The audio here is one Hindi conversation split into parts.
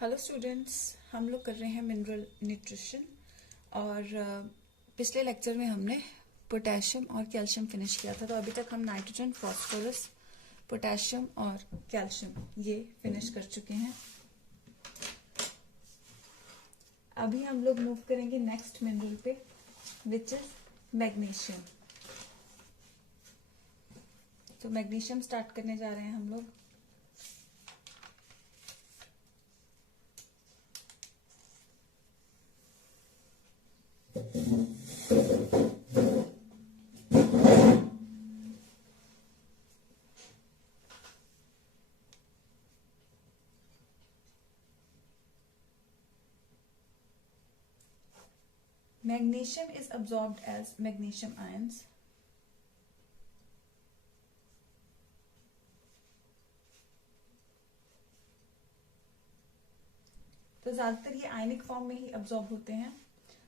हेलो स्टूडेंट्स, हम लोग कर रहे हैं मिनरल न्यूट्रिशन। और पिछले लेक्चर में हमने पोटेशियम और कैल्शियम फिनिश किया था। तो अभी तक हम नाइट्रोजन, फास्फोरस, पोटेशियम और कैल्शियम ये फिनिश कर चुके हैं। अभी हम लोग मूव करेंगे नेक्स्ट मिनरल पे, विच इज मैग्नीशियम। तो मैग्नीशियम स्टार्ट करने जा रहे हैं हम लोग। Magnesium is absorbed as magnesium ions. तो ज्यादातर ये आयनिक फॉर्म में ही अब्सॉर्ब होते हैं।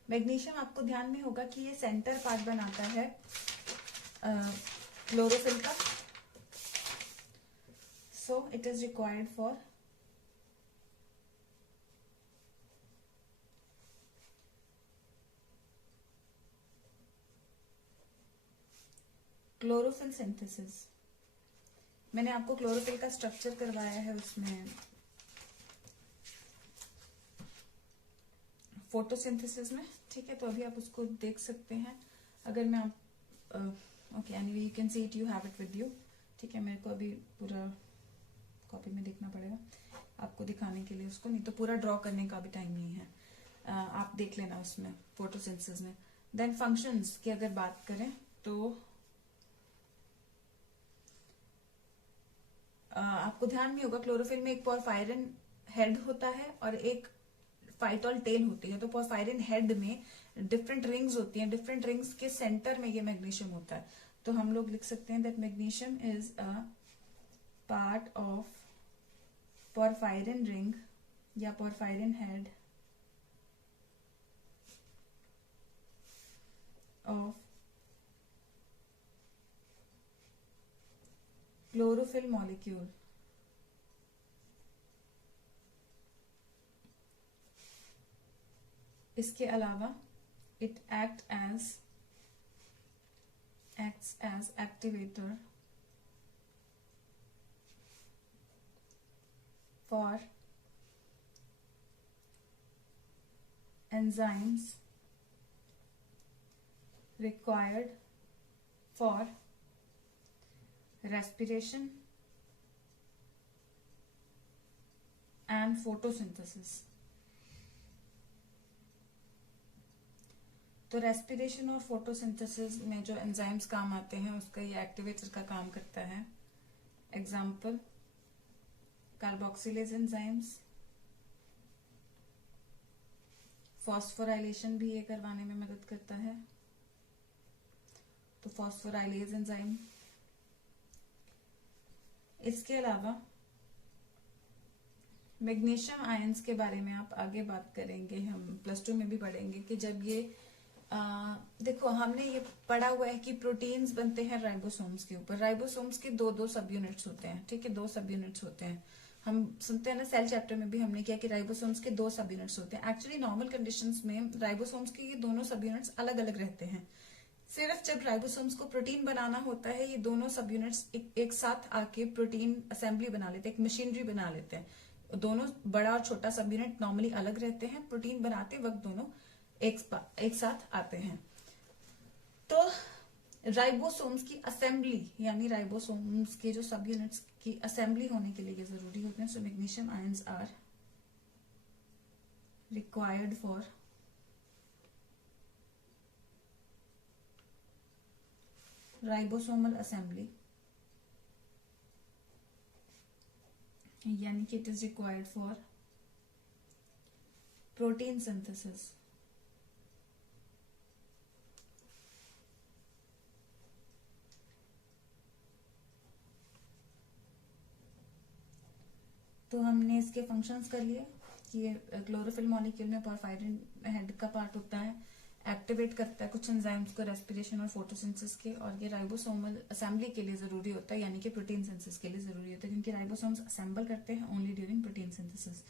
मैग्नीशियम आपको ध्यान में होगा कि ये सेंटर पार्ट बनाता है क्लोरोफिल का। So it is required for chlorophyll synthesis. मैंने आपको क्लोरोफिल का स्ट्रक्चर करवाया है उसमें फोटोसिंथेसिस में, ठीक है। तो अभी आप उसको देख सकते हैं। अगर मैं आप okay, anyway you can see it, you have it with you, ठीक है। मेरे को अभी पूरा कॉपी में देखना पड़ेगा आपको दिखाने के लिए उसको, नहीं तो पूरा ड्रॉ करने का भी टाइम नहीं है। आप देख लेना उसमें फोटोसिंथेसिस में। देन फंक्शंस की अगर बात करें तो आपको ध्यान में होगा क्लोरोफिल में एक पोरफायरिन हेड होता है और एक फाइटोल टेल होती है। तो पोरफायरिन हेड में डिफरेंट रिंग्स होती हैं, डिफरेंट रिंग्स के सेंटर में ये मैग्नीशियम होता है। तो हम लोग लिख सकते हैं that magnesium is a part of porphyrin ring या porphyrin head of chlorophyll molecule. इसके अलावा it acts as activator for enzymes required for respiration and photosynthesis। तो रेस्पिरेशन और फोटोसिंथेसिस में जो एंजाइम्स काम आते हैं उसका ये एक्टिवेटर का काम करता है। एग्जाम्पल कार्बोक्सिलेज एंजाइम्स, फॉस्फोराइलेशन भी ये करवाने में मदद करता है। तो फॉस्फोराइलेज एंजाइम। इसके अलावा मैग्नीशियम आयंस के बारे में आप आगे बात करेंगे, हम +2 में भी पढ़ेंगे कि जब ये देखो हमने ये पढ़ा हुआ है कि प्रोटीन्स बनते हैं राइबोसोम्स के ऊपर। राइबोसोम्स के दो सब यूनिट्स होते हैं, ठीक है, 2 सब यूनिट्स होते हैं। हम सुनते हैं ना, सेल चैप्टर में भी हमने किया कि राइबोसोम्स के 2 सब यूनिट्स होते हैं। एक्चुअली नॉर्मल कंडीशंस में राइबोसोम्स के ये दोनों सब यूनिट्स अलग अलग रहते हैं। सिर्फ जब राइबोसोम्स को प्रोटीन बनाना होता है ये दोनों सब यूनिट्स एक साथ आके प्रोटीन असेंबली बना लेते हैं, एक मशीनरी बना लेते हैं। दोनों बड़ा और छोटा सब यूनिट नॉर्मली अलग रहते हैं, प्रोटीन बनाते वक्त दोनों एक साथ आते हैं। तो राइबोसोम्स की असेंबली यानी राइबोसोम्स के जो सब यूनिट्स की असेंबली होने के लिए ये जरूरी होते हैं। So magnesium ions are required for ribosomal assembly, यानी कि it is required for protein synthesis. तो हमने इसके फंक्शंस कर लिए कि ये क्लोरोफिल मॉलिक्यूल में पोरफायरिन हेड का पार्ट होता है, एक्टिवेट करता है कुछ एंजाइम्स को रेस्पिरेशन और फोटोसिंथेसिस के, और ये राइबोसोमल असेंबली के लिए जरूरी होता है, यानी कि प्रोटीन सिंथेसिस के लिए जरूरी होता है, क्योंकि राइबोसोम्स असेंबल करते हैं ओनली ड्यूरिंग प्रोटीन सिंथेसिस।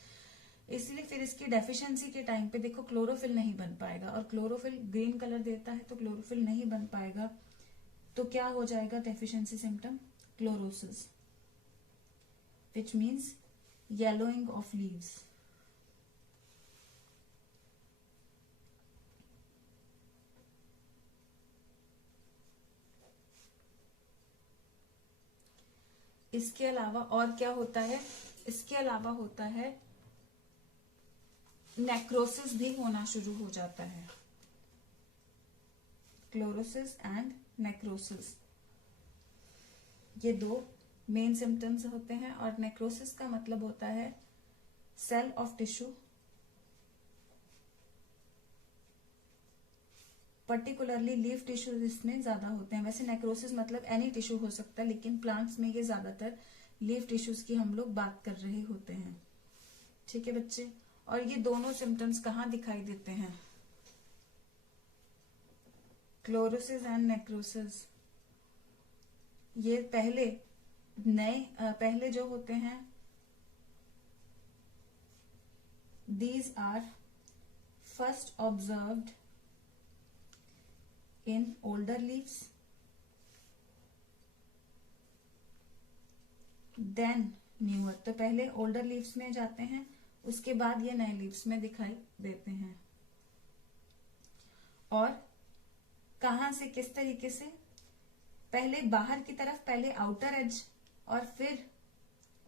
इसलिए फिर इसकी डेफिशिएंसी के टाइम पे देखो क्लोरोफिल नहीं बन पाएगा, और क्लोरोफिल ग्रीन कलर देता है तो क्लोरोफिल नहीं बन पाएगा, तो क्या हो जाएगा deficiency symptom? Chlorosis, which means yellowing of leaves. इसके अलावा और क्या होता है? इसके अलावा होता है नेक्रोसिस भी होना शुरू हो जाता है। क्लोरोसिस एंड नेक्रोसिस, ये दो मेन सिम्टम्स होते हैं। और नेक्रोसिस का मतलब होता है cell of tissue, particularly leaf tissue इसमें ज्यादा होते हैं। वैसे नेक्रोसिस मतलब एनी टिश्यू हो सकता है, लेकिन प्लांट्स में ये ज्यादातर लीफ टिश्यूज की हम लोग बात कर रहे होते हैं। ठीक है बच्चे, और ये दोनों सिम्टम्स कहाँ दिखाई देते हैं? Chlorosis and necrosis. ये पहले जो होते हैं, these are first observed in older leaves, then newer। तो पहले older leaves में जाते हैं, उसके बाद ये नए leaves में दिखाई देते हैं। और कहां से, किस तरीके से? पहले बाहर की तरफ, पहले आउटर एज, और फिर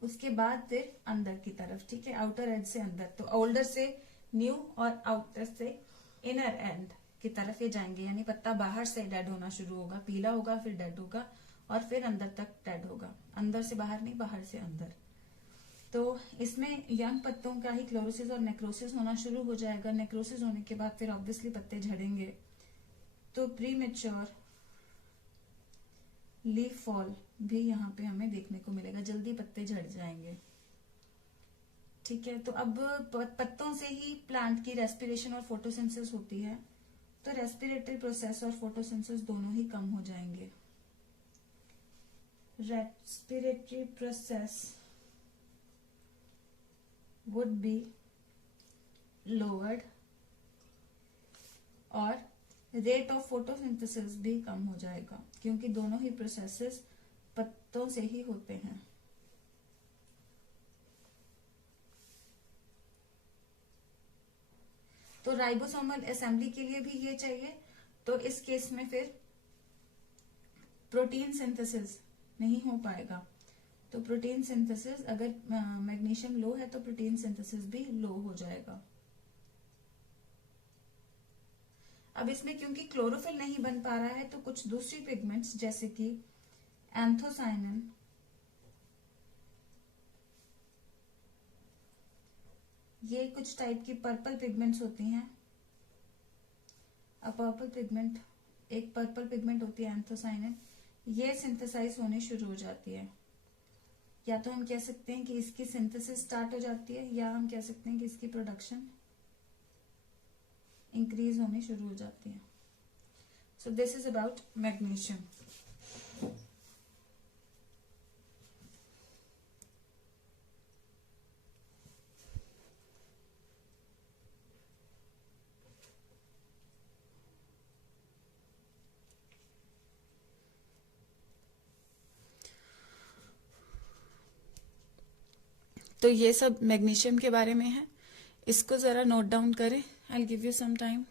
उसके बाद फिर अंदर की तरफ। ठीक है, आउटर एज से अंदर, तो ओल्डर से न्यू और आउटर से इनर एंड की तरफ ये जाएंगे। यानी पत्ता बाहर से डेड होना शुरू होगा, पीला होगा, फिर डेड होगा, और फिर अंदर तक डेड होगा। अंदर से बाहर नहीं, बाहर से अंदर। तो इसमें यंग पत्तों का ही क्लोरोसिस और नेक्रोसिस होना शुरू हो जाएगा। नेक्रोसिस होने के बाद फिर ऑब्वियसली पत्ते झड़ेंगे, तो प्री मेच्योर लीफ फॉल भी यहाँ पे हमें देखने को मिलेगा, जल्दी पत्ते झड़ जाएंगे। ठीक है, तो अब पत्तों से ही प्लांट की रेस्पिरेशन और फोटोसिंथेसिस होती है, तो रेस्पिरेटरी प्रोसेस और फोटोसिंथेसिस दोनों ही कम हो जाएंगे। Respiratory process would be lowered, और रेट ऑफ फोटोसिंथेसिस भी कम हो जाएगा, क्योंकि दोनों ही प्रोसेसेस पत्तों से ही होते हैं। तो राइबोसोमल असेंबली के लिए भी ये चाहिए, तो इस केस में फिर प्रोटीन सिंथेसिस नहीं हो पाएगा। तो प्रोटीन सिंथेसिस, अगर मैग्नीशियम लो है तो प्रोटीन सिंथेसिस भी लो हो जाएगा। अब इसमें क्योंकि क्लोरोफिल नहीं बन पा रहा है, तो कुछ दूसरी पिगमेंट्स जैसे कि एंथोसाइनिन, ये कुछ टाइप की पर्पल पिगमेंट्स होती हैं। पर्पल पिगमेंट, एक पर्पल पिगमेंट होती है एंथोसाइनिन, ये सिंथेसाइज होने शुरू हो जाती है। या तो हम कह सकते हैं कि इसकी सिंथेसिस स्टार्ट हो जाती है, या हम कह सकते हैं कि इसकी प्रोडक्शन इंक्रीज होनी शुरू हो जाती है। So this is about magnesium. तो ये सब मैग्नीशियम के बारे में है, इसको जरा नोट डाउन करें। I will give you some time.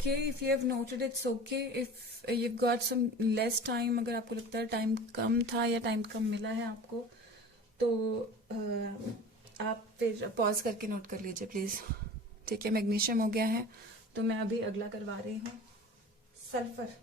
okay if you have noted, it's okay if you've got some less time. अगर आपको लगता है टाइम कम था या टाइम कम मिला है आपको, तो आप फिर पॉज करके नोट कर लीजिए प्लीज. ठीक है, मैग्नीशियम हो गया है, तो मैं अभी अगला करवा रही हूँ, sulphur.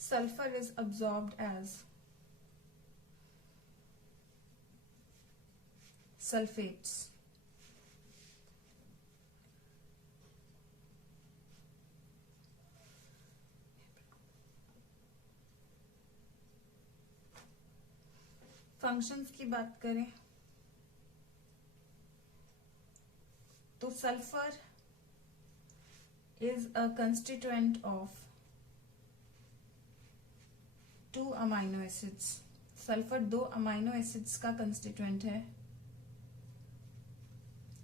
Sulfur is absorbed as sulfates. Functions की बात करें तो sulphur is a constituent of 2 amino acids. Sulphur 2 amino acids का कंस्टिट्यूएंट है.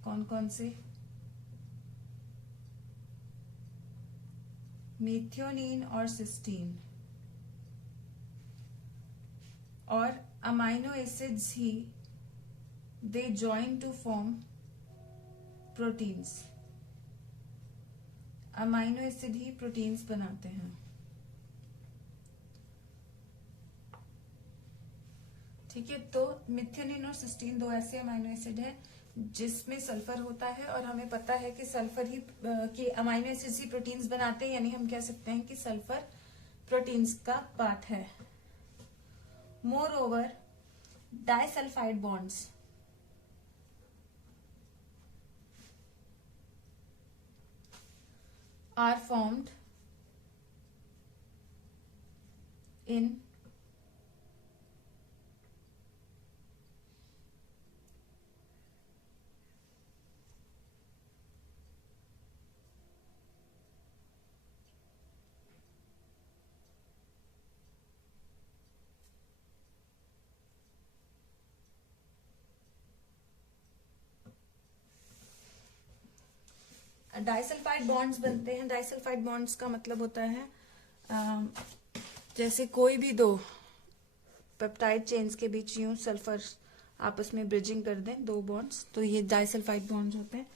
कौन कौन से? मेथियोनिन और सिस्टीन. और अमाइनो एसिड्स ही they join to form proteins. Amino acid ही प्रोटीन्स बनाते हैं. ठीक है, तो मिथियोनिन और सिस्टीन 2 ऐसे अमाइनो एसिड है जिसमें सल्फर होता है, और हमें पता है कि सल्फर ही कि अमाइनो एसिड्स ही प्रोटीन्स बनाते हैं, यानी हम कह सकते हैं कि सल्फर प्रोटीन्स का पार्ट है. More over disulphide bonds are formed in disulphide bonds बनते हैं. डाइसल्फाइड बॉन्ड्स का मतलब होता है जैसे कोई भी 2 पेप्टाइड चेन्स के बीच यूं सल्फर आपस में ब्रिजिंग कर दें 2 बॉन्ड्स, तो ये डाइसल्फाइड बॉन्ड्स होते हैं.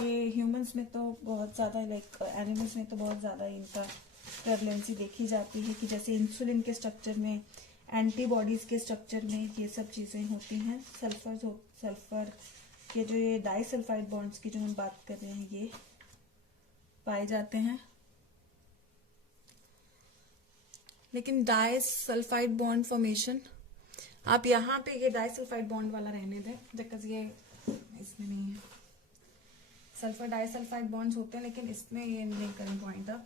ये ह्यूमंस में तो बहुत ज्यादा, लाइक एनिमल्स में तो बहुत ज्यादा इनका प्रेवलेंसी देखी जाती है कि जैसे इंसुलिन के स्ट्रक्चर में, एंटीबॉडीज के स्ट्रक्चर में ये सब चीजें होती हैं. सल्फर के जो ये डाइसल्फाइड बॉन्ड्स की जो हम बात कर रहे हैं ये पाए जाते हैं. लेकिन डाइसल्फाइड बॉन्ड फॉर्मेशन, आप यहाँ पे ये डाइसल्फाइड बॉन्ड वाला रहने दें बिकॉज ये इसमें नहीं है. सल्फर डाइसल्फाइड बॉन्ड्स होते हैं लेकिन इसमें ये नहीं करें पॉइंट अप.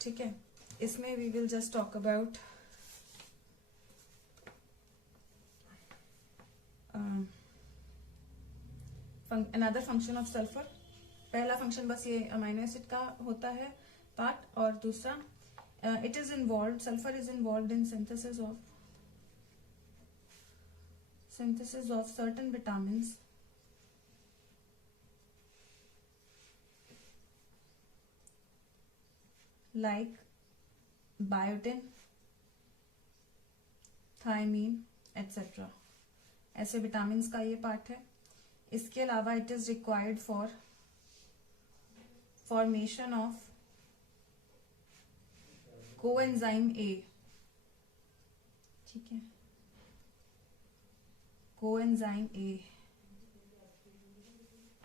ठीक है, इसमें we will just talk about another function of sulphur. पहला फंक्शन बस ये अमाइनो एसिड का होता है पार्ट, और दूसरा it is involve, sulphur is involve in synthesis of certain vitamins like biotin, thiamine etcetera. ऐसे विटामिन्स का ये पार्ट है. इसके अलावा it is required for formation of coenzyme A. ठीक है, कोएंजाइम ए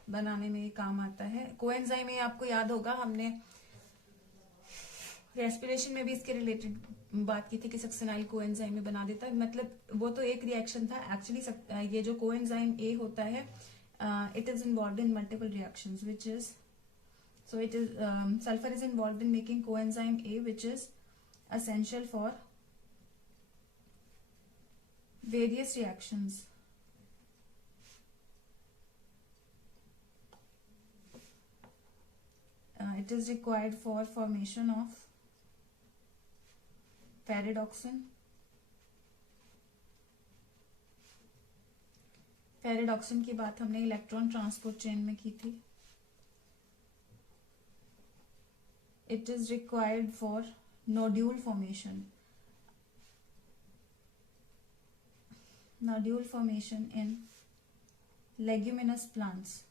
बनाने में ये काम आता है. कोएंजाइम ए आपको याद होगा, हमने रेस्पिरेशन में भी इसके रिलेटेड बात की थी कि सक्सेनाइल कोएंजाइम में बना देता है. मतलब वो तो एक रिएक्शन था. एक्चुअली ये जो कोएंजाइम ए होता है, it is involve in multiple reactions which is So it is sulfur is involved in making coenzyme A, which is essential for various reactions. It is required for formation of ferredoxin. Ferredoxin की बात हमने इलेक्ट्रॉन ट्रांसपोर्ट चेन में की थी. It is required for nodule formation. Nodule formation in leguminous plants.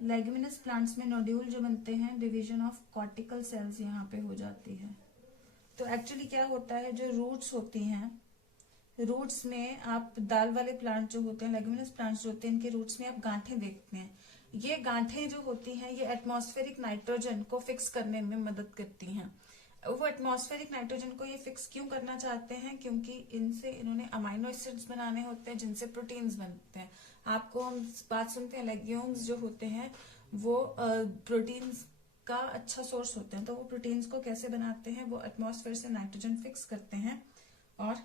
Leguminous plants में नोड्यूल जो बनते हैं, डिवीजन ऑफ कॉर्टिकल सेल्स यहाँ पे हो जाती है. तो एक्चुअली क्या होता है, जो रूट्स होती हैं, रूट्स में आप दाल वाले प्लांट जो होते हैं, लेग्यूमिनस प्लांट्स जो होते हैं, इनके रूट्स में आप गांठें देखते हैं. ये गांठें जो होती हैं, ये एटमॉस्फेरिक नाइट्रोजन को फिक्स करने में मदद करती हैं. वो एटमॉस्फेरिक नाइट्रोजन को ये फिक्स क्यों करना चाहते हैं, क्योंकि इनसे इन्होंने अमाइनो एसिड्स बनाने होते हैं जिनसे प्रोटीन्स बनते हैं. आपको हम बात सुनते हैं, लेग्यूम्स जो होते हैं वो प्रोटीन्स का अच्छा सोर्स होते हैं. तो वो प्रोटीन्स को कैसे बनाते हैं, वो एटमॉस्फेयर से नाइट्रोजन फिक्स करते हैं. और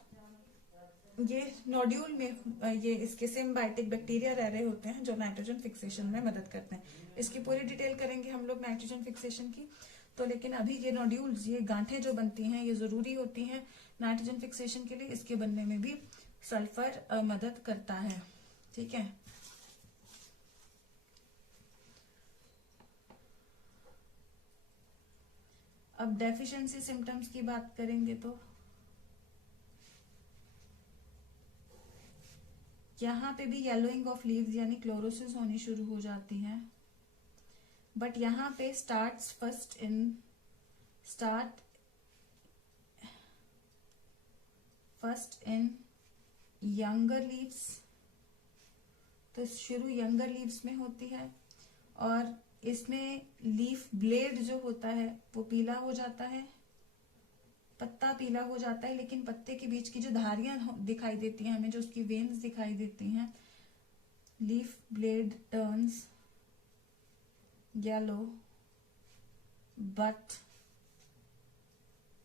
ये नोड्यूल में ये इसके सिम्बायोटिक बैक्टीरिया रह रहे होते हैं जो नाइट्रोजन फिक्सेशन में मदद करते हैं. इसकी पूरी डिटेल करेंगे हम लोग नाइट्रोजन फिक्सेशन की. तो लेकिन अभी ये नोड्यूल्स, ये गांठें जो बनती हैं, ये जरूरी होती हैं नाइट्रोजन फिक्सेशन के लिए. इसके बनने में भी सल्फर मदद करता है. ठीक है. अब डेफिशिएंसी सिम्टम्स की बात करेंगे तो यहाँ पे भी येलोइंग ऑफ लीव्स यानी क्लोरोसिस होनी शुरू हो जाती है. बट यहाँ पे start first in younger leaves. तो शुरू यंगर लीव्स में होती है और इसमें लीफ ब्लेड जो होता है वो पीला हो जाता है, पत्ता पीला हो जाता है. लेकिन पत्ते के बीच की जो धारियां दिखाई देती हैं हमें, जो उसकी वेन्स दिखाई देती हैं, leaf blade turns yellow but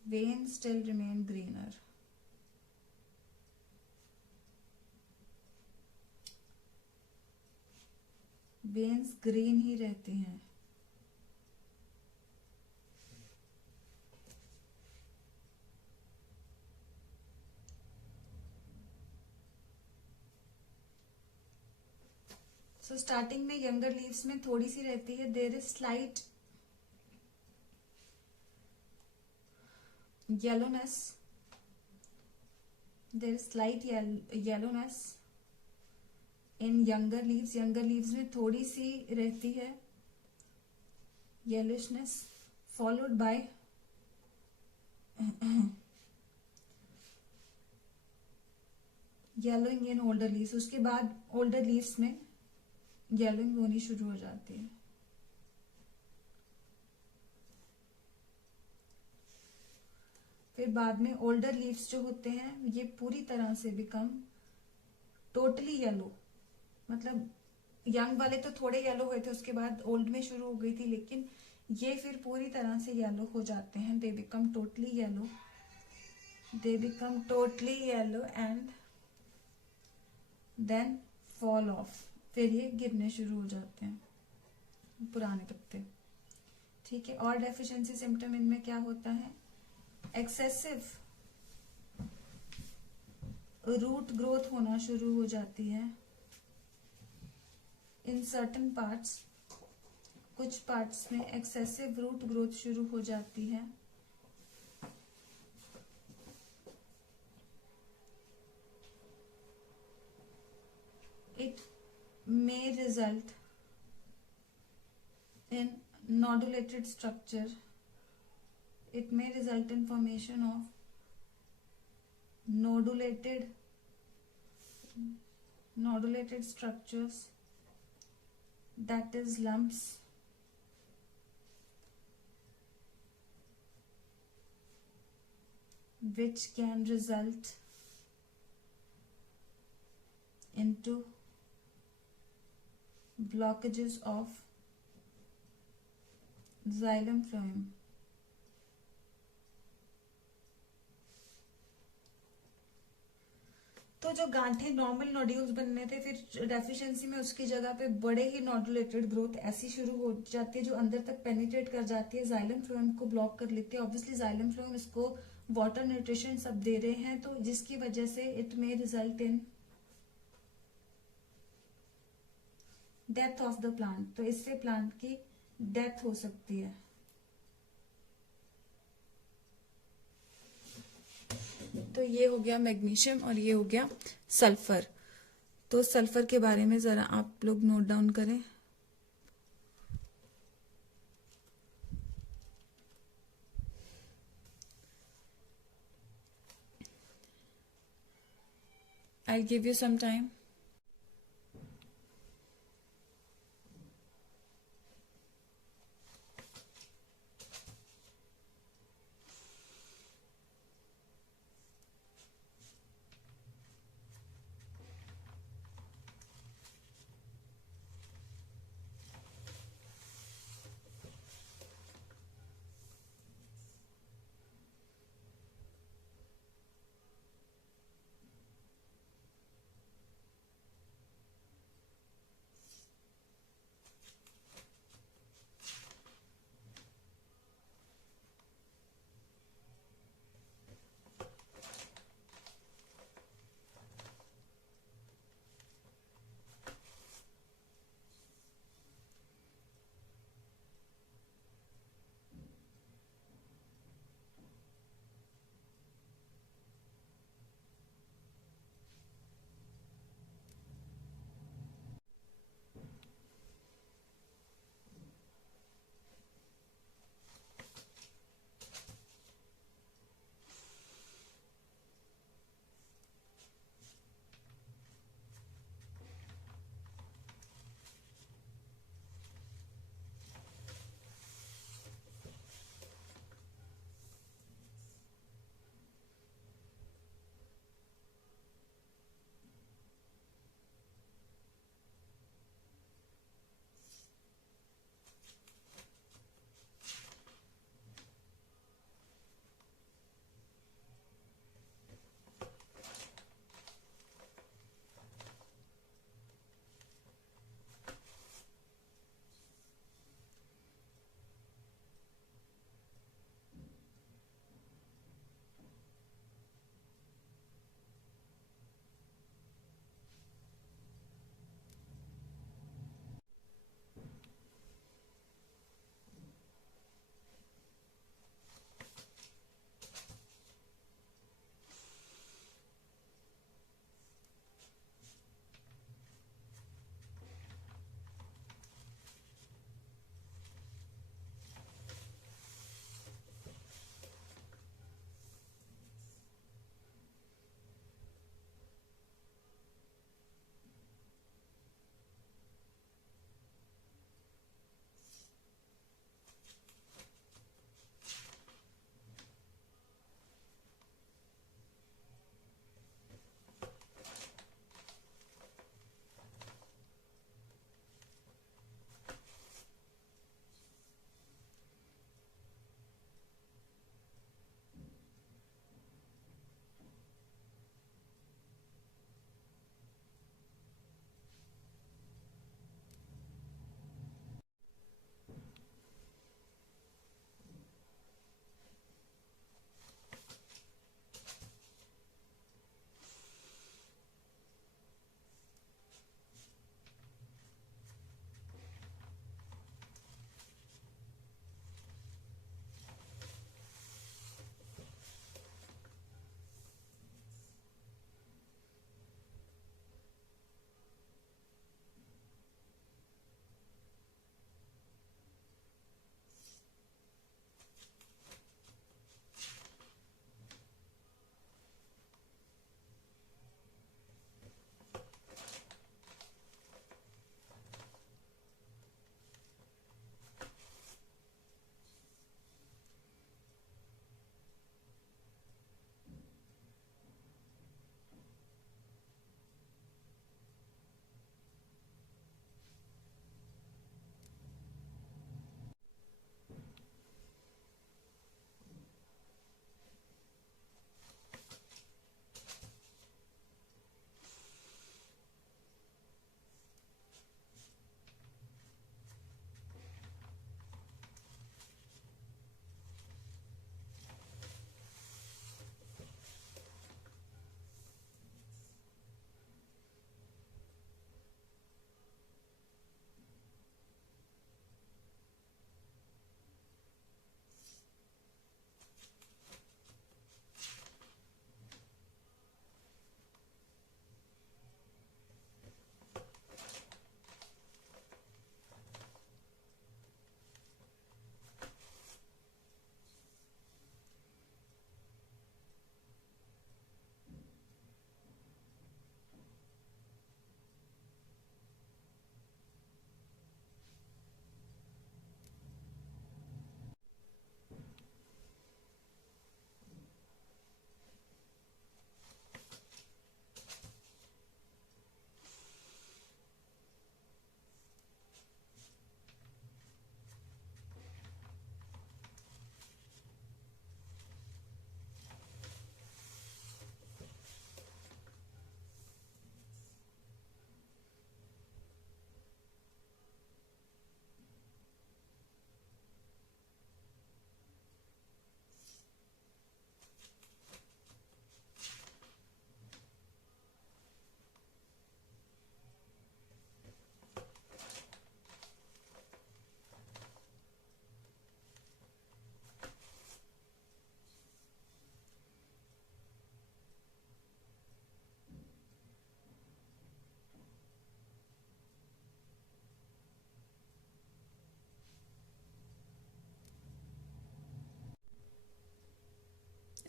veins still remain greener. Veins green ही रहती हैं. सो स्टार्टिंग में यंगर लीव्स में थोड़ी सी रहती है. There is slight yellowness. There is slight yellowness in younger leaves. Younger leaves में थोड़ी सी रहती है yellowishness, followed by yellowing in older leaves. उसके बाद ओल्डर लीव्स में येलोइंग होनी शुरू हो जाती है. फिर बाद में ओल्डर लीव्स जो होते हैं ये पूरी तरह से बिकम टोटली येलो. मतलब यंग वाले तो थोड़े येलो हुए थे, उसके बाद ओल्ड में शुरू हो गई थी, लेकिन ये फिर पूरी तरह से येलो हो जाते हैं. They become totally yellow and then fall off. फिर ये गिरने शुरू हो जाते हैं पुराने पत्ते. ठीक है. और डेफिशिएंसी सिम्टम इनमें क्या होता है, एक्सेसिव रूट ग्रोथ होना शुरू हो जाती है इन सर्टन पार्ट्स. कुछ पार्ट्स में एक्सेसिव रूट ग्रोथ शुरू हो जाती है. It may result in nodulated structure. It may result in formation of nodulated structures, that is lumps, which can result into blockages of xylem phloem. तो जो गांठें नॉर्मल नोड्यूल्स बनने थे, फिर डेफिशिएंसी में उसकी जगह पे बड़े ही नोडुलेटेड ग्रोथ ऐसी शुरू हो जाती है जो अंदर तक पेनिट्रेट कर जाती है, जाइलम फ्लोएम को ब्लॉक कर लेती है। ऑब्वियसली जाइलम फ्लोएम इसको वाटर न्यूट्रिशन सब दे रहे हैं, तो जिसकी वजह से it may result in death of the plant. तो इससे प्लांट की डेथ हो सकती है। तो ये हो गया मैग्नीशियम और ये हो गया सल्फर। तो सल्फर के बारे में जरा आप लोग नोट डाउन करें। I'll give you some time.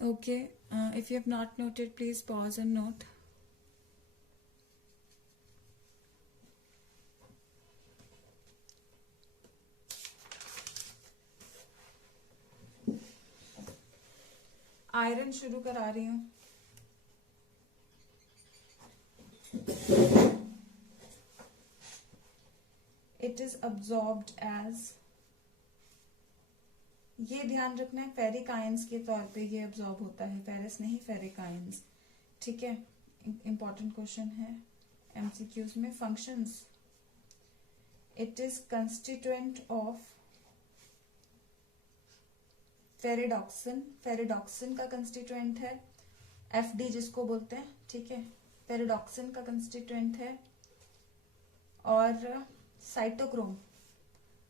Okay, if you have not noted, please pause and note. Iron शुरू करा रही हूं. इट इज अब्सॉर्ब्ड एज, ये ध्यान रखना है, फेरिक आयंस के तौर पे ये अब्सॉर्ब होता है, फेरस नहीं, फेरिक आयंस. ठीक है, इंपॉर्टेंट क्वेश्चन है एमसीक्यूज में. Functions, it is constituent of ferredoxin. Ferredoxin का कंस्टिट्यूएंट है एफडी जिसको बोलते हैं. ठीक है, फेरिडॉक्सिन का कंस्टिट्यूएंट है. और साइटोक्रोम,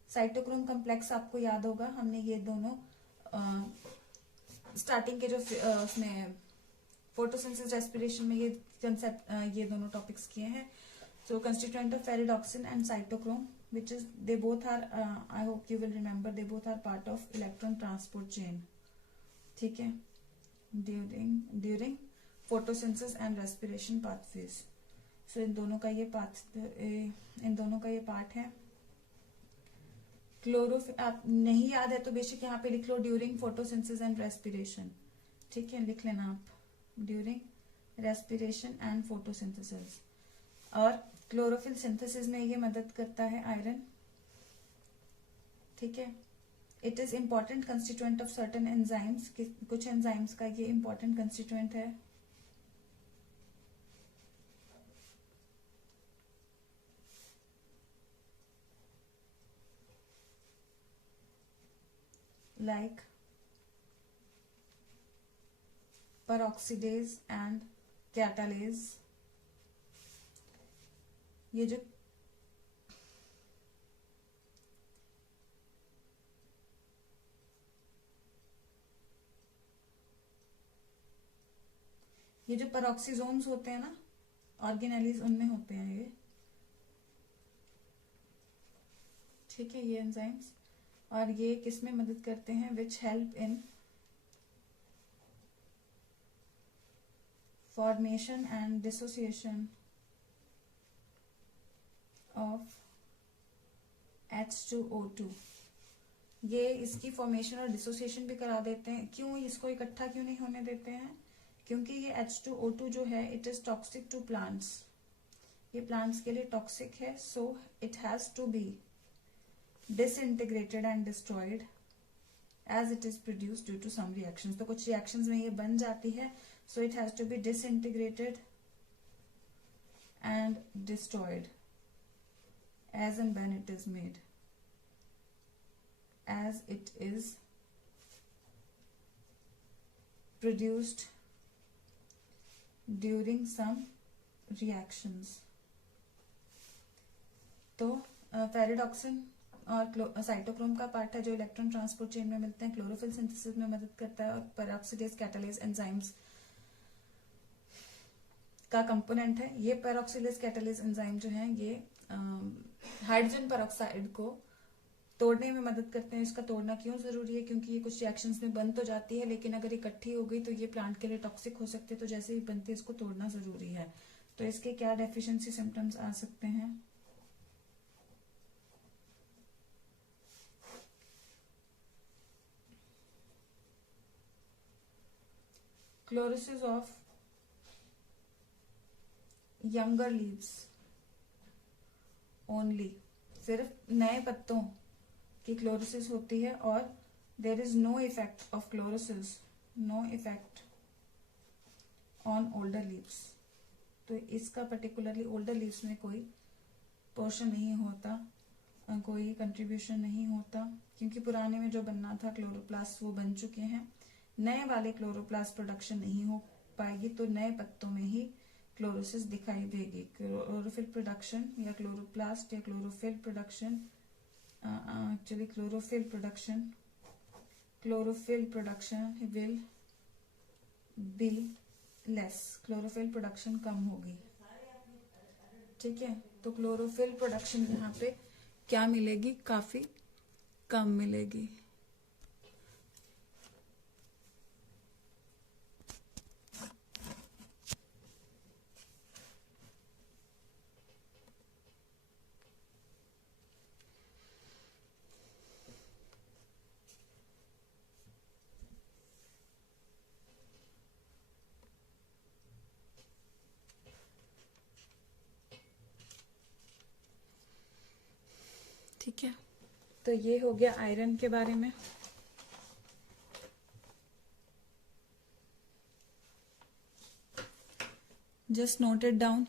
साइटोक्रोम कॉम्प्लेक्स आपको याद होगा, हमने ये दोनों स्टार्टिंग के जो उसमें फोटोसिंथेसिस रेस्पिरेशन में ये कंसेप्ट, ये दोनों टॉपिक्स किए हैं. So constituent of ferredoxin and cytochrome, which is they both are I hope you will remember, they both are part of electron transport chain. ठीक है, during photosynthesis and respiration pathways. So इन दोनों का ये पार्ट है. क्लोरोफिल आप नहीं याद है तो बेशक यहाँ पे लिख लो ड्यूरिंग फोटोसिंथेसिस एंड रेस्पिरेशन. ठीक है, लिख लेना आप ड्यूरिंग रेस्पिरेशन एंड फोटोसिंथेसिस. और क्लोरोफिल सिंथेसिस में ये मदद करता है आयरन. ठीक है, it is important constituent of certain enzymes. कुछ एंजाइम्स का ये इंपॉर्टेंट कंस्टिट्यूएंट है. Like peroxidase and catalase. ये जो पेरोक्सीजोम्स होते हैं ना, ऑर्गेनेलीज, उनमें होते हैं ये. ठीक है, ये एंजाइम्स. और ये किसमें मदद करते हैं? Which help in formation and dissociation of H2O2. ये इसकी फॉर्मेशन और डिसोसिएशन भी करा देते हैं. क्यों इसको इकट्ठा क्यों नहीं होने देते हैं? क्योंकि ये H2O2 जो है it is toxic to plants. ये प्लांट्स के लिए टॉक्सिक है. So it has to be disintegrated and destroyed as it is produced due to some reactions. तो कुछ reactions में ये बन जाती है. So it has to be disintegrated and destroyed as and when it is made, as it is produced during some reactions. तो फेरिडॉक्सिन और साइटोक्रोम का पार्ट है जो इलेक्ट्रॉन ट्रांसपोर्ट चेन में मिलते हैं. क्लोरोफिल सिंथेसिस में मदद करता है. और पेरोक्सीडेज कैटालेज एंजाइम्स का कंपोनेंट है. ये पेरोक्सीडेज कैटालेज एंजाइम जो है ये हाइड्रोजन पेरोक्साइड को तोड़ने में मदद करते हैं. इसका तोड़ना क्यों जरूरी है? क्योंकि ये कुछ रिएक्शंस में बन तो जाती है लेकिन अगर इकट्ठी हो गई तो ये प्लांट के लिए टॉक्सिक हो सकती है. तो जैसे ही बनती है इसको तोड़ना जरूरी है. तो इसके क्या डेफिशिएंसी सिम्टम्स आ सकते हैं? Chlorosis of younger leaves only. सिर्फ नए पत्तों की क्लोरोसिस होती है और there is no effect of chlorosis, no effect on older leaves. तो इसका पर्टिकुलरली ओल्डर लीव्स में कोई पोर्शन नहीं होता, कोई कंट्रीब्यूशन नहीं होता क्योंकि पुराने में जो बनना था क्लोरोप्लास्ट वो बन चुके हैं. नए वाले क्लोरोप्लास्ट प्रोडक्शन नहीं हो पाएगी तो नए पत्तों में ही क्लोरोसिस दिखाई देगी. क्लोरोफिल प्रोडक्शन या क्लोरोप्लास्ट या chlorophyll production, actually chlorophyll production will be less. Chlorophyll production कम होगी. ठीक है, तो क्लोरोफिल प्रोडक्शन यहाँ पे क्या मिलेगी? काफी कम मिलेगी. ठीक है, तो ये हो गया आयरन के बारे में। Just note it down.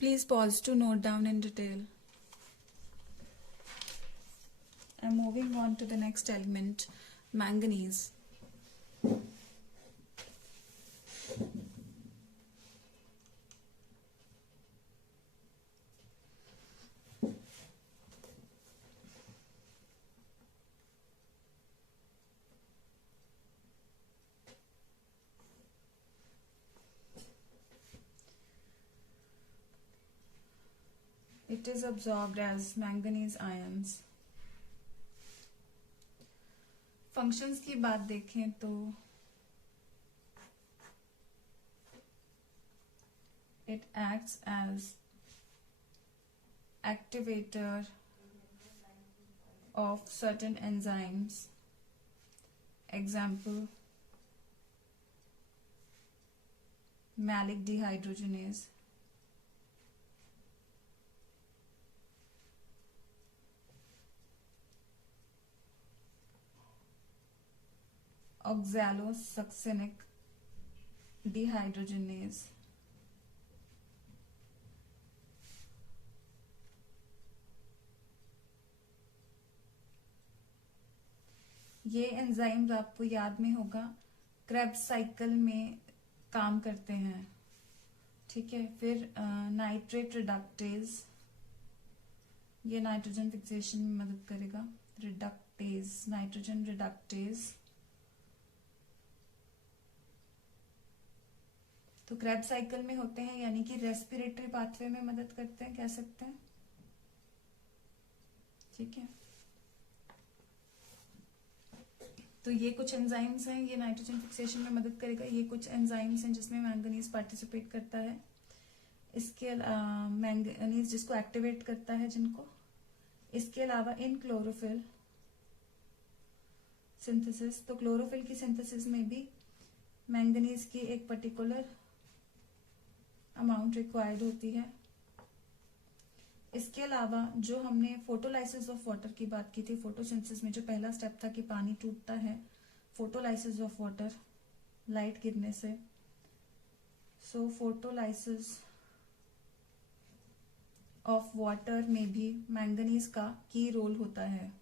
Please pause to note down in detail. I'm moving on to the next element, manganese. It is absorbed as manganese ions. Functions की बात देखें तो it acts as activator of certain enzymes. Example, malic dehydrogenase. Oxalosuccinic dehydrogenase. ये एंजाइम्स आपको याद में होगा क्रेब्स साइकिल में काम करते हैं, ठीक है। फिर नाइट्रेट रिडक्टेज, ये नाइट्रोजन फिक्सेशन में मदद करेगा। Reductase, nitrogen reductase. तो क्रेब साइकिल में होते हैं, यानी कि रेस्पिरेटरी पाथवे में मदद करते हैं, कह सकते हैं, ठीक है। तो ये कुछ एंजाइम्स हैं, ये नाइट्रोजन फिक्सेशन में मदद करेगा। ये कुछ एंजाइम्स हैं जिसमें मैंगनीज पार्टिसिपेट करता है। इसके मैंगनीज जिसको एक्टिवेट करता है, जिनको। इसके अलावा इन क्लोरोफिल सिंथेसिस, तो क्लोरोफिल की सिंथेसिस में भी मैंगनीज की एक पर्टिकुलर अमाउंट रिक्वायर्ड होती है। इसके अलावा जो हमने फोटोलाइसिस ऑफ वाटर की बात की थी, फोटोसिंथेसिस में जो पहला स्टेप था कि पानी टूटता है, फोटोलाइसिस ऑफ वाटर, लाइट गिरने से। सो फोटोलाइसिस ऑफ वाटर में भी मैंगनीज का की रोल होता है।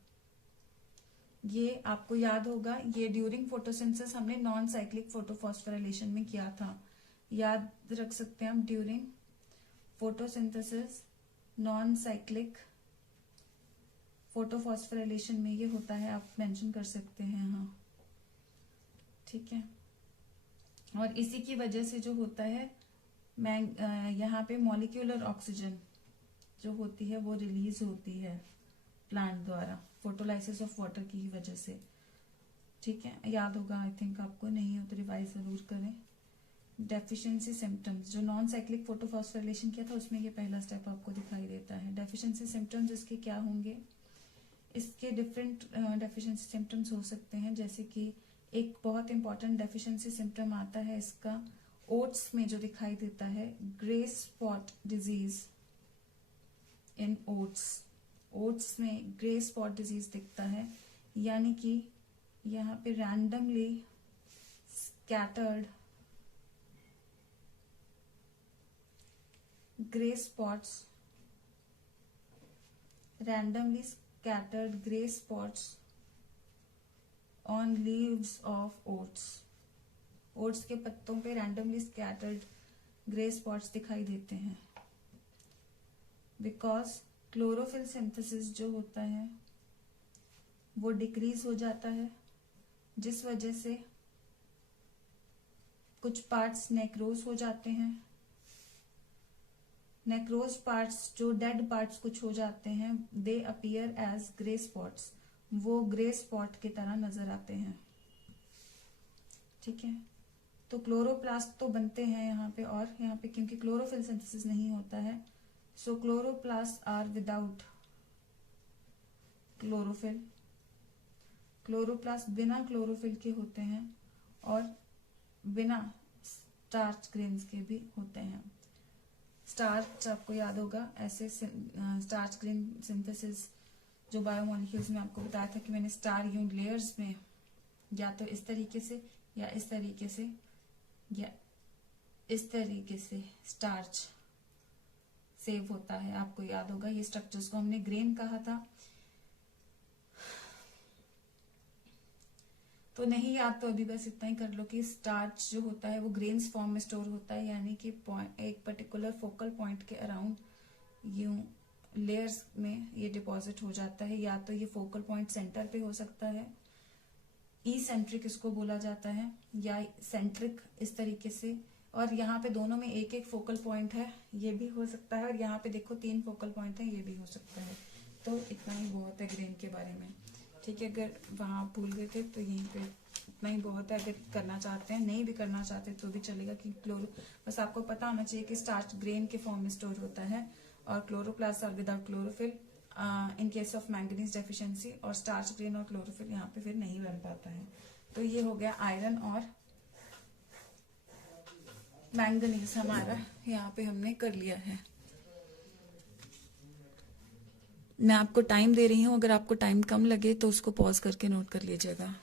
ये आपको याद होगा, ये ड्यूरिंग फोटोसिंथेसिस हमने नॉन साइक्लिक फोटोफॉस्फोराइलेशन में किया था। याद रख सकते हैं हम, during photosynthesis non cyclic photophosphorylation में ये होता है, आप मेंशन कर सकते हैं, हाँ, ठीक है। और इसी की वजह से जो होता है, यहाँ पे मॉलिक्यूलर ऑक्सीजन जो होती है वो रिलीज होती है प्लांट द्वारा, फोटोलाइसिस ऑफ वाटर की वजह से, ठीक है। याद होगा, आई थिंक आपको, नहीं हो तो रिवाइज जरूर करें। डेफिशिएंसी सिम्टम्स, जो नॉन साइक्लिक फोटोफॉस्फोराइलेशन किया था उसमें ये पहला स्टेप आपको दिखाई देता है। डेफिशिएंसी सिम्टम्स इसके क्या होंगे, इसके डिफरेंट डेफिशिएंसी सिम्टम्स हो सकते हैं, जैसे कि एक बहुत इंपॉर्टेंट डेफिशिएंसी सिम्टम आता है इसका ओट्स में जो दिखाई देता है, grey spot disease in oats. Oats में ग्रे स्पॉट डिजीज दिखता है, यानी कि यहाँ पे randomly scattered grey spots, randomly scattered gray spots on leaves of oats. Oats के पत्तों पे randomly scattered gray spots दिखाई देते हैं, because क्लोरोफिल सिंथेसिस जो होता है वो डिक्रीज हो जाता है, जिस वजह से कुछ पार्ट्स नेक्रोज हो जाते हैं। नेक्रोज पार्ट्स, जो डेड पार्ट्स कुछ हो जाते हैं, they appear as grey spots, वो ग्रे स्पॉट की तरह नजर आते हैं, ठीक है। तो क्लोरोप्लास्ट तो बनते हैं यहाँ पे, और यहाँ पे क्योंकि क्लोरोफिल सिंथेसिस नहीं होता है, so chloroplast are without chlorophyll. Chloroplast बिना क्लोरोफिल के होते हैं और बिना स्टार्च ग्रेन्स के भी होते हैं। स्टार्च आपको याद होगा, ऐसे स्टार्च ग्रेन सिंथेसिस जो बायोमोलिक्यूल्स में आपको बताया था कि मैंने स्टार यूनिट लेयर्स में या तो इस तरीके से या इस तरीके से या इस तरीके से स्टार्च सेव होता है। आपको याद होगा ये स्ट्रक्चर्स को हमने ग्रेन कहा था। तो नहीं याद तो अभी बस इतना ही कर लो कि स्टार्च जो होता है वो ग्रेन्स फॉर्म में स्टोर होता है, यानी कि एक पर्टिकुलर फोकल पॉइंट के अराउंड यूं लेयर्स में ये डिपॉजिट हो जाता है। या तो ये फोकल पॉइंट सेंटर पे हो सकता है, ई सेंट्रिक इसको बोला जाता है, या सेंट्रिक इस तरीके से, और यहाँ पे दोनों में एक एक फोकल पॉइंट है, ये भी हो सकता है। और यहाँ पे देखो 3 फोकल पॉइंट है, ये भी हो सकता है। तो इतना ही बहुत है ग्रेन के बारे में। ठीक है, अगर वहां भूल गए थे तो यहीं पे इतना ही बहुत है। अगर करना चाहते हैं, नहीं भी करना चाहते तो भी चलेगा, कि बस आपको पता होना चाहिए कि स्टार्च ग्रेन के फॉर्म में स्टोर होता है, और chloroplast are without chlorophyll in case of manganese deficiency, और स्टार्च ग्रेन और क्लोरोफिल यहाँ पे फिर नहीं बन पाता है। तो ये हो गया आयरन और मैंगनीज हमारा यहाँ पे हमने कर लिया है। मैं आपको टाइम दे रही हूँ, अगर आपको टाइम कम लगे तो उसको पॉज करके नोट कर लीजिएगा।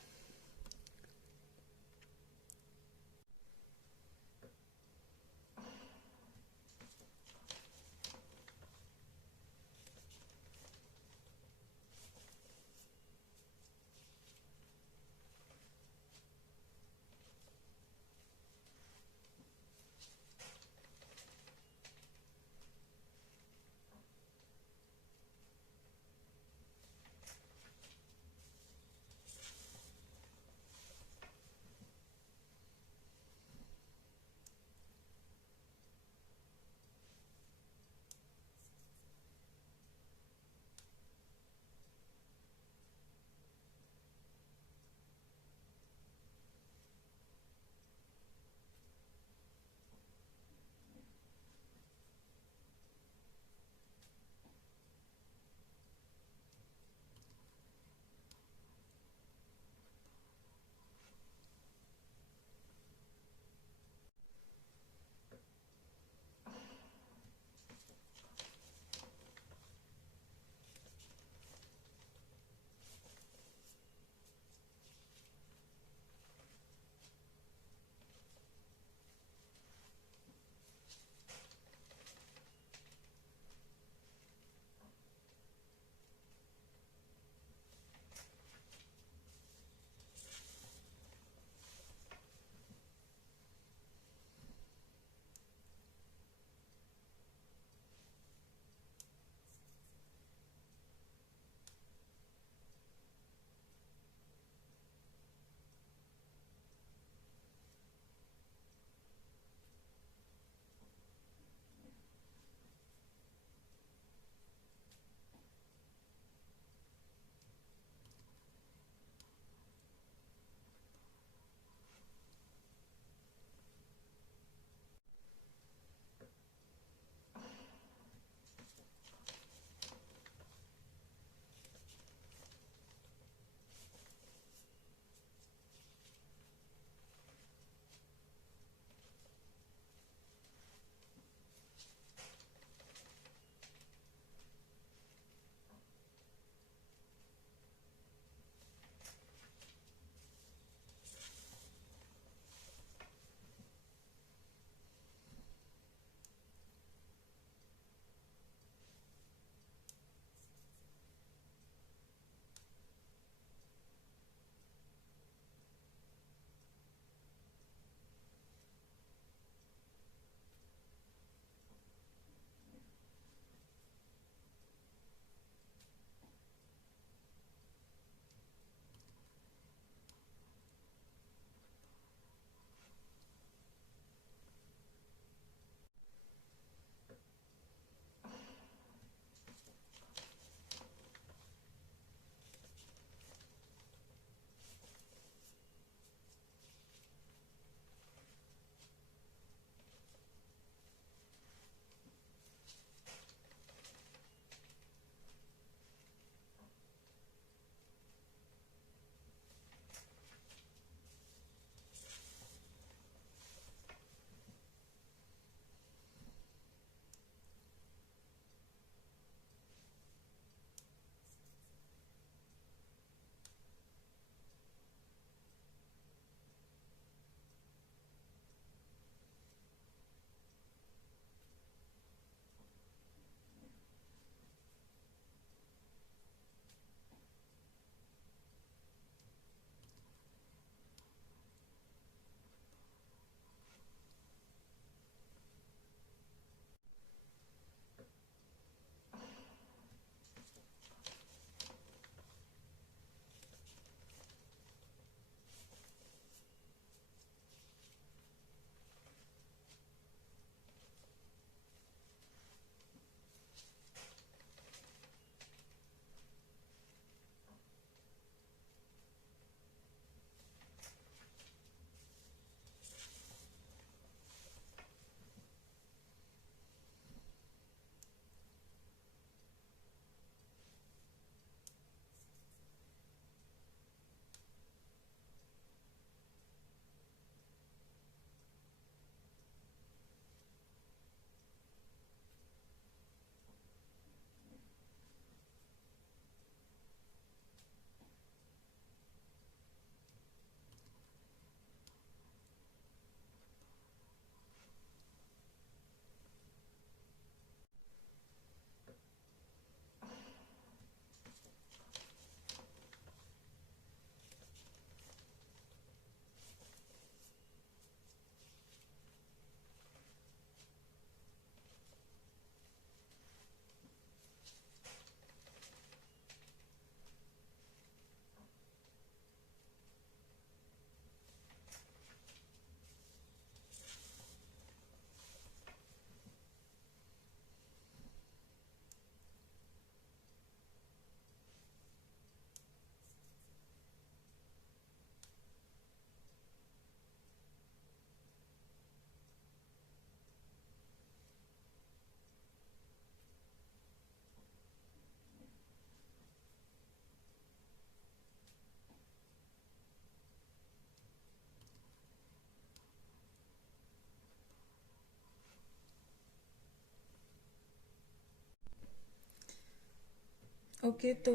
ओके, तो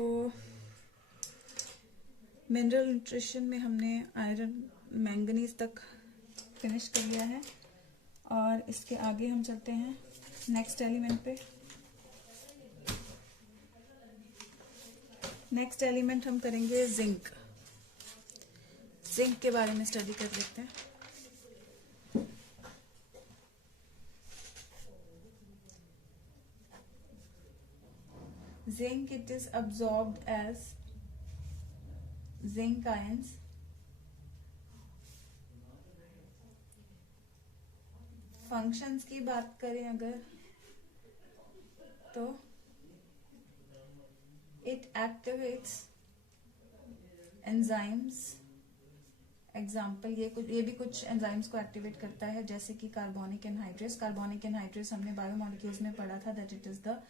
मिनरल न्यूट्रिशन में हमने आयरन मैंगनीज तक फिनिश कर लिया है, और इसके आगे हम चलते हैं नेक्स्ट एलिमेंट पे। नेक्स्ट एलिमेंट हम करेंगे जिंक। जिंक के बारे में स्टडी कर लेते हैं। Zinc, it is absorbed as zinc ions. Functions की बात करें अगर, तो it activates enzymes. एग्जाम्पल ये भी कुछ एंजाइम्स को एक्टिवेट करता है, जैसे कि कार्बोनिक एनहाइड्रेस। कार्बोनिक एनहाइड्रेस हमने बायोमोलिक्यूल्स में पढ़ा था that it is the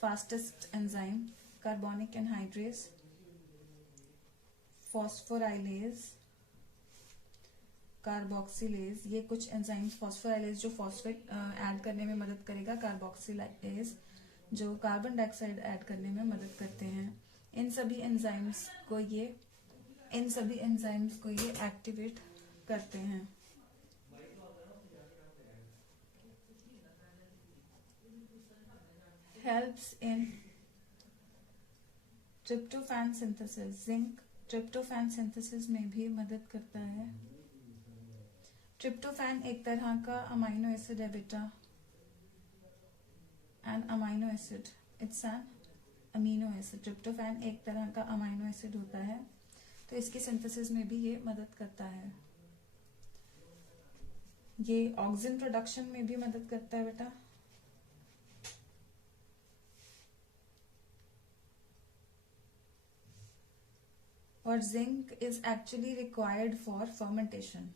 fastest enzyme. Carbonic anhydrase, phosphorylase, carboxylase, ये कुछ एंजाइम्स। फॉस्फोराइलेज जो फॉस्फेट ऐड करने में मदद करेगा, कार्बोक्सिलेज जो कार्बन डाइऑक्साइड ऐड करने में मदद करते हैं। इन सभी एंजाइम्स को ये एक्टिवेट करते हैं। Helps in tryptophan synthesis. Zinc tryptophan synthesis में भी मदद करता है। ट्रिप्टोफैन एक तरह का अमाइनो एसिड है बेटा, an amino acid, it's an amino acid. Tryptophan एक तरह का अमाइनो एसिड होता है, तो इसकी सिंथेसिस में भी ये मदद करता है। ये ऑक्सिन प्रोडक्शन में भी मदद करता है बेटा। और zinc is actually required for fermentation.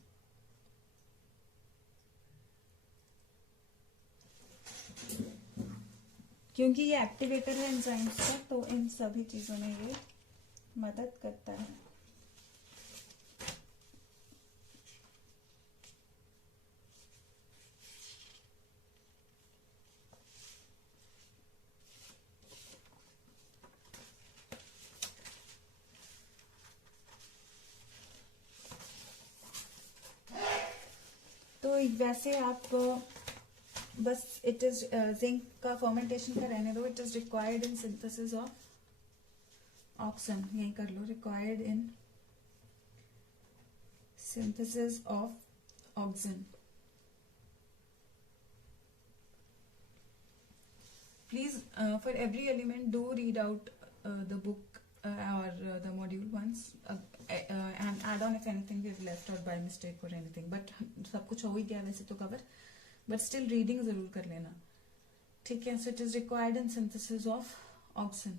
क्योंकि ये एक्टिवेटर है एंजाइम्स का, तो इन सभी चीजों में ये मदद करता है। तो वैसे आप बस इट इज जिंक का फर्मेंटेशन का रहने दो। It is required in synthesis of auxin, यही कर लो, required in synthesis of auxin. Please for every element do read out the book or the module once and add on if anything we've left out by mistake or anything, but सब कुछ हो ही गया वैसे तो कवर, but still reading जरूर कर लेना, ठीक है। so it is required in synthesis of auxin.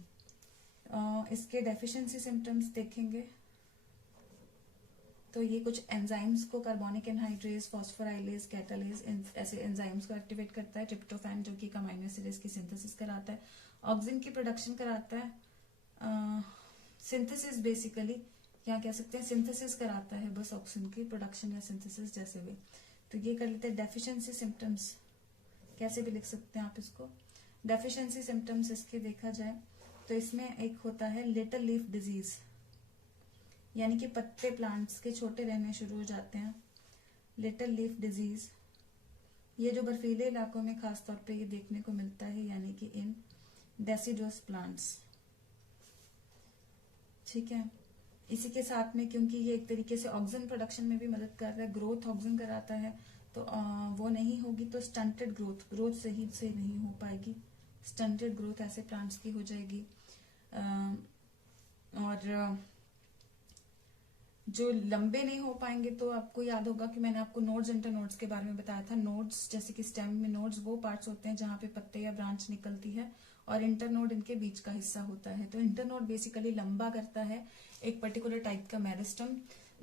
इसके डेफिशिएंसी सिम्टम्स देखेंगे तो ये कुछ एंजाइम्स को, कार्बोनिक एनहाइड्रेस, फॉस्फोराइलेज, कैटालेज, ऐसे एंजाइम्स को एक्टिवेट करता है। ट्रिप्टोफैन जो कि अमाइनो एसिड इसकी सिंथेसिस कराता है। ऑक्सिन की प्रोडक्शन कराता है। सिंथेसिस बेसिकली क्या कह सकते हैं, सिंथेसिस कराता है बस, ऑक्सिन की प्रोडक्शन या सिंथेसिस जैसे भी। तो ये कर लेते हैं डेफिशिएंसी सिम्टम्स, कैसे भी लिख सकते हैं आप इसको। डेफिशिएंसी सिम्टम्स इसके देखा जाए तो इसमें एक होता है लिटिल लीफ डिजीज, यानी कि पत्ते प्लांट्स के छोटे रहने शुरू हो जाते हैं। लिटिल लीफ डिजीज ये जो बर्फीले इलाकों में खास तौर पे ये देखने को मिलता है, यानी कि इन डेसिडुअस प्लांट्स, ठीक है। इसी के साथ में क्योंकि ये एक तरीके से ऑक्सिन प्रोडक्शन में भी मदद कर रहा है, ग्रोथ ऑक्सिन कराता है, तो वो नहीं होगी तो स्टंटेड ग्रोथ सही से नहीं हो पाएगी। स्टंटेड ग्रोथ ऐसे प्लांट्स की हो जाएगी। और जो लंबे नहीं हो पाएंगे तो आपको याद होगा कि मैंने आपको नोड्स, इंटरनोड्स के बारे में बताया था। नोड्स जैसे कि स्टेम में नोड्स वो पार्ट्स होते हैं जहां पे पत्ते या ब्रांच निकलती है, और इंटरनोड इनके बीच का हिस्सा होता है। तो इंटरनोड बेसिकली लंबा करता है एक पर्टिकुलर टाइप का मेरिस्टम,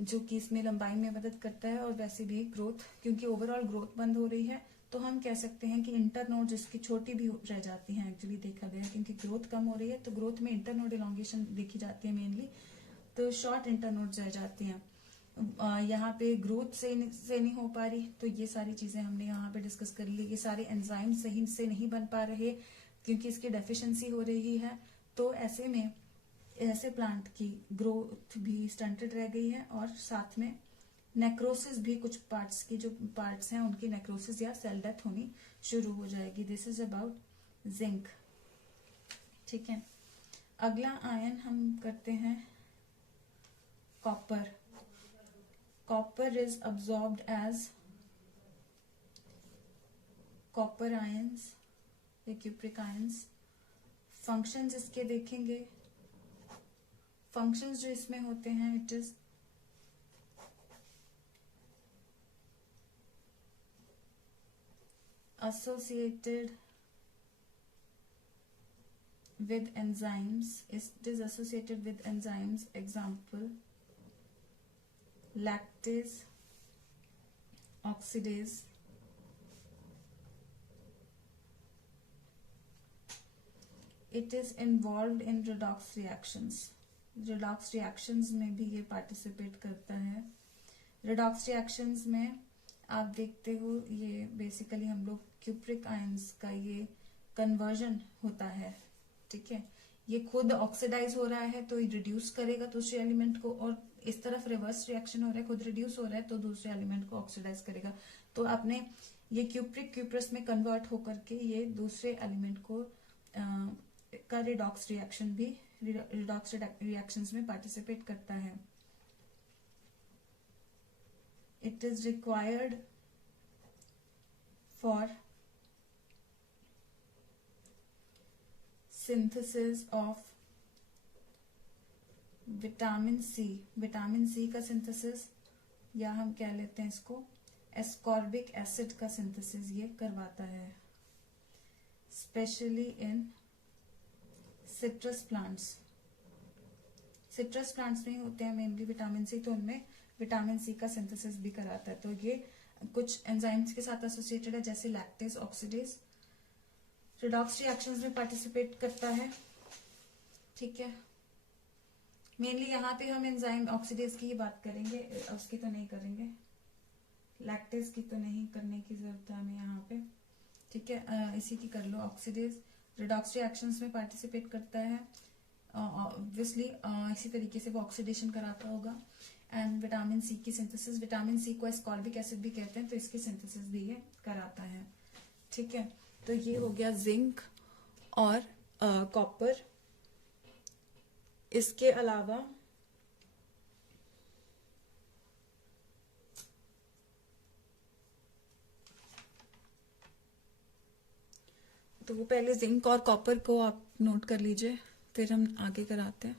जो कि इसमें लंबाई में मदद करता है। और वैसे भी ग्रोथ, क्योंकि ओवरऑल ग्रोथ बंद हो रही है तो हम कह सकते हैं कि इंटरनोड जिसकी छोटी भी रह जाती है, एक्चुअली देखा गया, क्योंकि ग्रोथ कम हो रही है तो ग्रोथ में इंटरनोड इलॉन्गेशन देखी जाती है मेनली, तो शॉर्ट इंटरनोड रह जाती हैं। यहाँ पे ग्रोथ से नहीं हो पा रही, तो ये सारी चीजें हमने यहाँ पे डिस्कस कर ली। ये सारे एंजाइम सही से नहीं बन पा रहे क्योंकि इसकी डेफिशिएंसी हो रही है, तो ऐसे में ऐसे प्लांट की ग्रोथ भी स्टंटेड रह गई है और साथ में नेक्रोसिस भी, कुछ पार्ट्स की जो पार्ट्स हैं उनकी नेक्रोसिस या सेल डेथ होनी शुरू हो जाएगी। This is about zinc. ठीक है, अगला आयन हम करते हैं copper. Copper is absorbed as copper ions या क्यूप्रिक आयंस। फंक्शंस इसके देखेंगे, फंक्शंस जो इसमें होते हैं, it is associated with enzymes. It is associated with enzymes. Example: lactase, oxidase. It is involved in redox reactions. redox reactions में भी ये participate करता है। redox reactions में आप देखते हो ये बेसिकली हम लोग क्यूप्रिक आयंस का ये कन्वर्जन होता है। ठीक है, ये खुद ऑक्सीडाइज हो रहा है तो ये रिड्यूस करेगा दूसरे एलिमेंट को, और इस तरफ रिवर्स रिएक्शन हो रहा है, खुद रिड्यूस हो रहा है तो दूसरे एलिमेंट को ऑक्सीडाइज करेगा। तो आपने ये क्यूप्रिक क्यूप्रस में कन्वर्ट होकर के ये दूसरे एलिमेंट को का रिडॉक्स रिएक्शन भी, रिडॉक्स रिएक्शंस में पार्टिसिपेट करता है। It is required for synthesis of vitamin C. Vitamin C का सिंथेसिस, या हम कह लेते हैं इसको एस्कॉर्बिक एसिड का सिंथेसिस ये करवाता है, specially in citrus plants. Citrus plants में होते हैं मेनली विटामिन सी, तो उनमें विटामिन सी का सिंथेसिस भी कराता है। तो ये कुछ एंजाइम्स के साथ एसोसिएटेड है, जैसे लैक्टेज, ऑक्सीडेज, रिडॉक्स रिएक्शंस में पार्टिसिपेट करता है। ठीक है, मेनली यहाँ पे हम एंजाइम ऑक्सीडेज की ही बात करेंगे, उसकी तो नहीं करेंगे, लैक्टेज की तो नहीं करने की जरूरत है हमें यहाँ पे। ठीक है, इसी की कर लो। ऑक्सीडेज रिडॉक्स रिएक्शंस में पार्टिसिपेट करता है, ऑब्वियसली इसी तरीके से वो ऑक्सीडेशन कराता होगा। एंड विटामिन सी की सिंथेसिस, विटामिन सी को एस्कॉर्बिक एसिड भी कहते हैं, तो इसकी सिंथेसिस भी ये कराता है। ठीक है, तो ये हो गया जिंक और कॉपर। इसके अलावा तो वो पहले जिंक और कॉपर को आप नोट कर लीजिए, फिर हम आगे कराते हैं।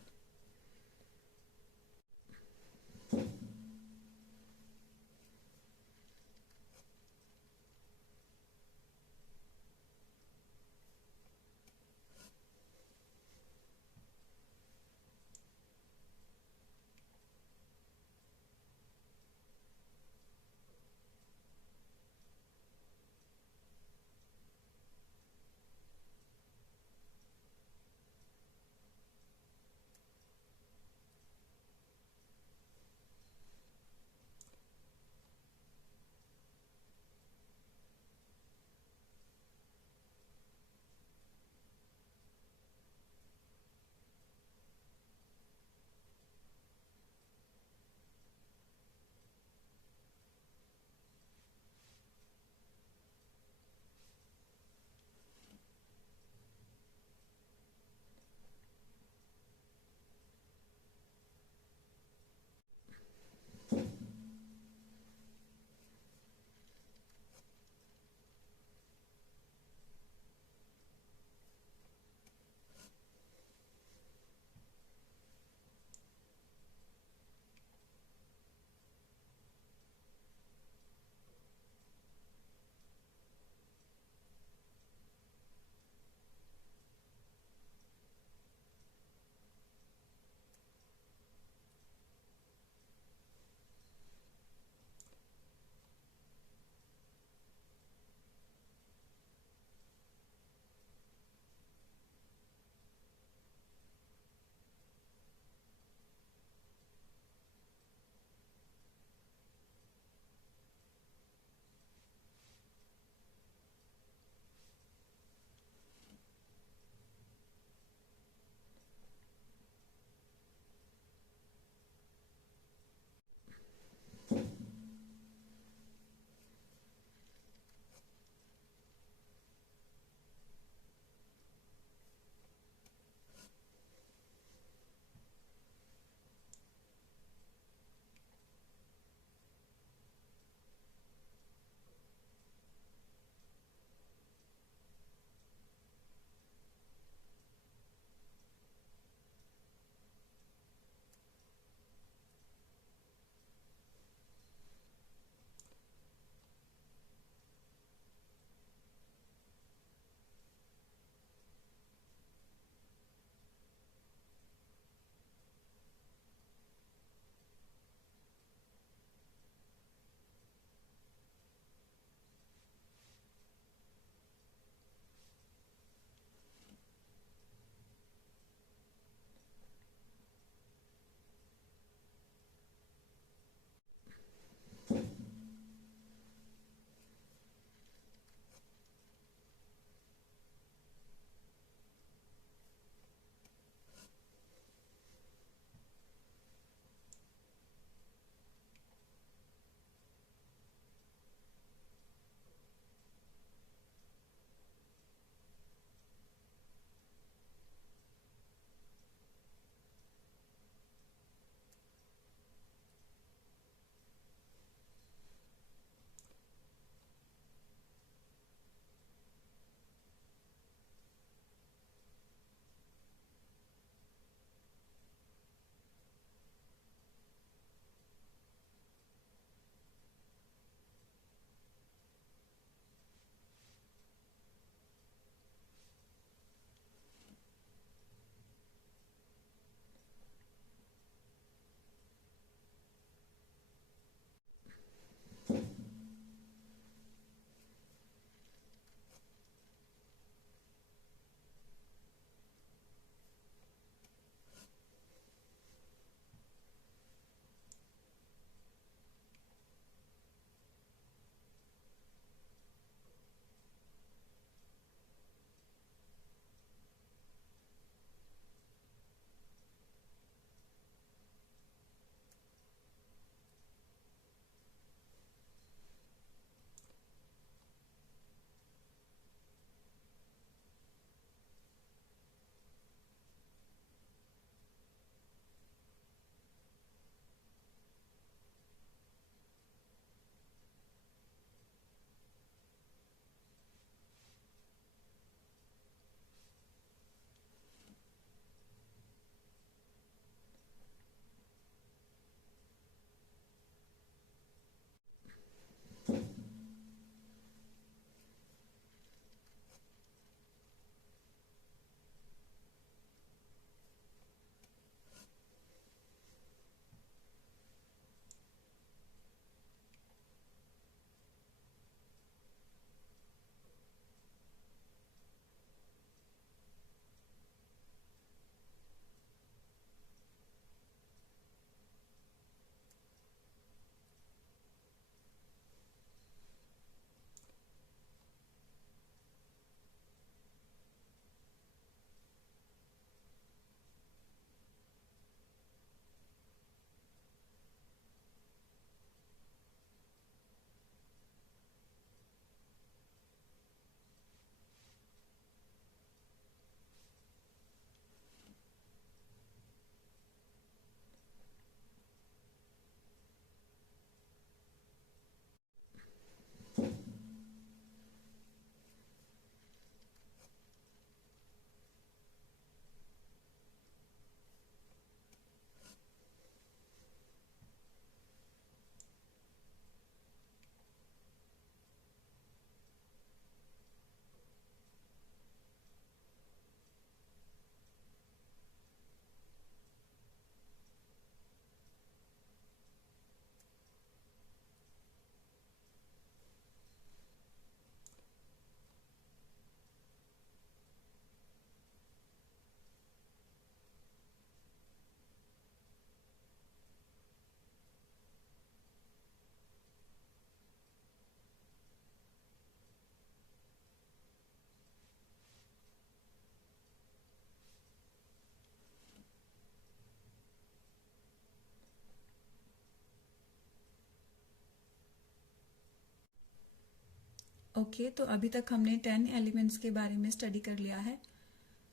ओके, तो अभी तक हमने 10 एलिमेंट्स के बारे में स्टडी कर लिया है.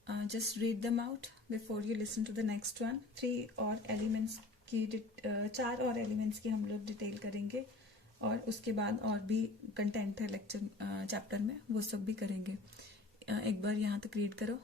Just read them out before you listen to the next one. 4 और एलिमेंट्स की हम लोग डिटेल करेंगे, और उसके बाद और भी कंटेंट है लेक्चर चैप्टर में, वो सब भी करेंगे. एक बार यहाँ तक रीड करो.